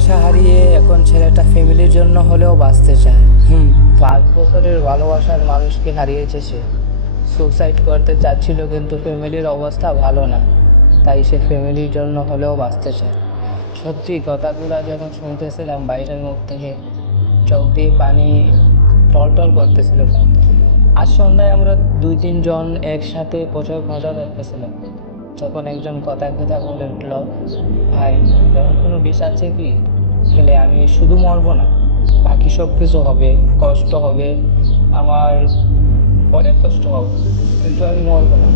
ভালোবাসা হারিয়ে এখন ছেলেটা ফ্যামিলির জন্য হলেও বাঁচতে চায়। হুম। পাঁচ বছরের ভালোবাসার মানুষকে হারিয়েছে সে। সুসাইড করতে চাচ্ছিল কিন্তু ফ্যামিলির অবস্থা ভালো না। তাই সে ফ্যামিলির জন্য হলেও বাঁচতে চায়। সত্যি কথাগুলো যখন শুনতেছিলাম বাইরের মুখ থেকে চোখ দিয়ে পানি টলটল করতেছিল। আজ সন্ধ্যায় আমরা দুই তিনজন একসাথে প্রচুর মজা করতেছিলাম। তখন একজন কথা কথা বলে উঠল ভাই কোনো বিষ আছে কি? ছেলে আমি শুধু মরবো না, বাকি সব কিছু হবে, কষ্ট হবে, আমার অনেক কষ্ট হবে, কিন্তু আমি মরবো না।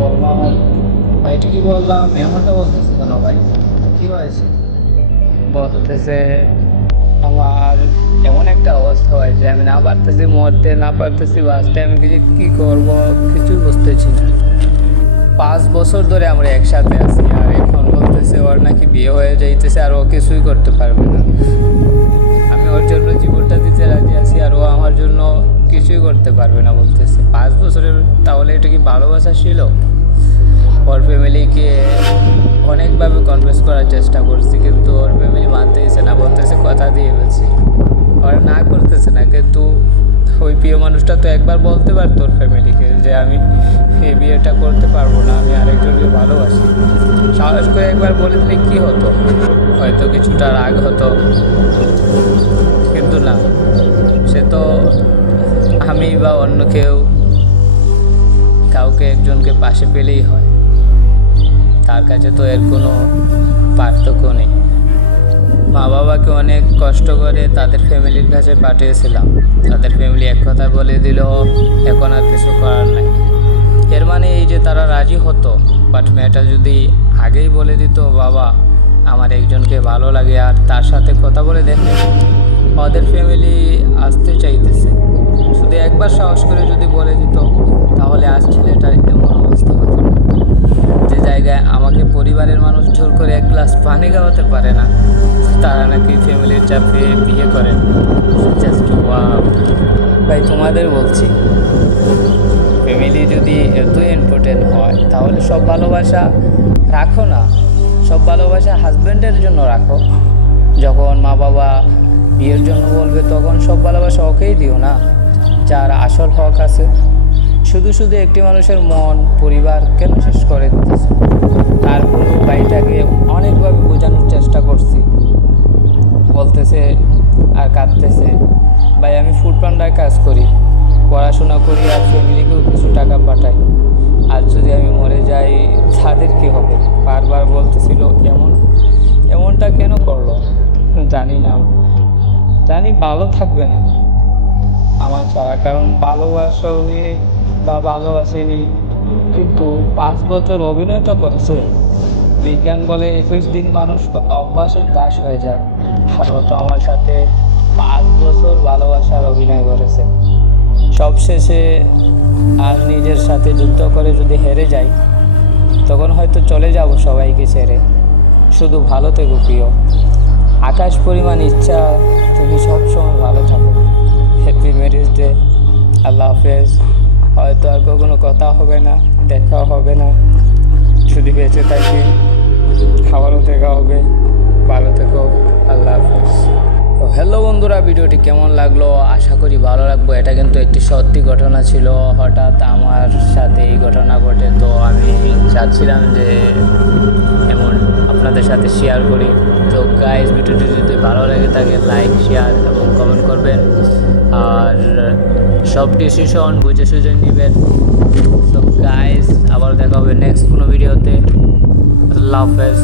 বললাম ভাইটি কি বললাম? এমনটা বলতেছে কেন ভাই? কি হয়েছে? বলতেছে, আমার এমন একটা অবস্থা হয়েছে আমি না পারতেছি মরতে, না পারতেছি বাঁচতে, আমি কিছু কী করব কিছুই বুঝতেছি না। পাঁচ বছর ধরে আমরা একসাথে আছি আর বলতেছে ওর নাকি বিয়ে হয়ে যাইতেছে আর ও কিছুই করতে পারবে না। আমি ওর জন্য জীবনটা দিতে রাজি আছি আর ও আমার জন্য কিছুই করতে পারবে না বলতেছে। পাঁচ বছরের, তাহলে এটা কি ভালোবাসা ছিল? ওর ফ্যামিলিকে অনেকভাবে কনভিন্স করার চেষ্টা করছি, কিন্তু ওর ফ্যামিলি মানতেইছে না, বলতেছে, কথা দিয়ে ফেলছি। ওরা না করতেছে না, কিন্তু ওই প্রিয় মানুষটা তো একবার বলতে পারতো ওর ফ্যামিলিকে যে আমি এই বিয়েটা করতে পারব না, আমি আরেকজনকে ভালোবাসি। সাহস করে একবার বলে দিলে কী হতো? হয়তো কিছুটা রাগ হতো। কিন্তু না, সে তো আমি বা অন্য কেউ কাউকে একজনকে পাশে পেলেই হয়। তার কাছে তো এর কোনো পার্থক্য নেই। মা বাবাকে অনেক কষ্ট করে তাদের ফ্যামিলির কাছে পাঠিয়েছিলাম। তাদের ফ্যামিলি এক কথা বলে দিল, এখন আর কিছু করার নাই। এর মানে এই যে তারা রাজি হতো বাট মেয়েটা যদি আগেই বলে দিত, বাবা, আমার একজনকে ভালো লাগে আর তার সাথে কথা বলে দেখে ওদের ফ্যামিলি আসতে চাইতেছে। শুধু একবার সাহস করে যদি বলে দিত, তাহলে আজ ছেলেটার এমন অবস্থা হতো না। যে জায়গায় আমাকে পরিবারের মানুষ জোর করে এক গ্লাস পানি খাওয়াতে পারে না। তারা নাকি ফ্যামিলির চাপে বিয়ে করে। জাস্ট ভাই, তোমাদের বলছি ফ্যামিলি যদি এতই ইম্পর্টেন্ট হয়, তাহলে সব ভালোবাসা রাখো না। সব ভালোবাসা হাজব্যান্ডের জন্য রাখো। যখন মা বাবা বিয়ের জন্য বলবে, তখন সব ভালোবাসা ওকেই দিও না। যার আসল হক আছে, শুধু শুধু একটি মানুষের মন, পরিবার কেন শেষ করে দিতেছে? পাঠাই আর যদি আমি মরে যাই তাদের কী হবে? বারবার বলতেছিল, এমন, এমনটা কেন করল? জানি না। জানি ভালো থাকবে না। আমার ছাড়া কারণ ভালোবাসা উনি বা ভালোবাসেনি কিন্তু পাঁচ বছর অভিনয় তো করছে। বিজ্ঞান বলে একুশ দিন মানুষ অভ্যাসের দাস হয়ে যায়। আর আমার সাথে পাঁচ বছর ভালোবাসার অভিনয় করেছে। সবশেষে আর নিজের সাথে যুদ্ধ করে যদি হেরে যাই, তখন হয়তো চলে যাব সবাইকে ছেড়ে। শুধু ভালো থেকো প্রিয়। আকাশ পরিমাণ ইচ্ছা, তুমি সবসময় ভালো থাকো। হ্যাপি ম্যারেজ ডে আল্লাহ হাফেজ। হয়তো আর কখনো কথা হবে না দেখা হবে না। যদি বেঁচে থাকি, খাবারও দেখা হবে। ভালো থেকো। আল্লাহ হাফেজ। বন্ধুরা, ভিডিওটি কেমন লাগল? আশা করি ভালো লাগবো। এটা কিন্তু একটি সত্যি ঘটনা ছিল। হঠাৎ আমার সাথে এই ঘটনা ঘটে। তো আমি চাচ্ছিলাম যে এমন আপনাদের সাথে শেয়ার করি। তো গাইজ ভিডিওটি যদি ভালো লাগে থাকে লাইক শেয়ার এবং কমেন্ট করবেন। আর সব ডিসিশন বুঝে সুঝে নেবেন। তো গাইজ আবার দেখা হবে নেক্সট কোনো ভিডিওতে আল্লাহ হাফেজ।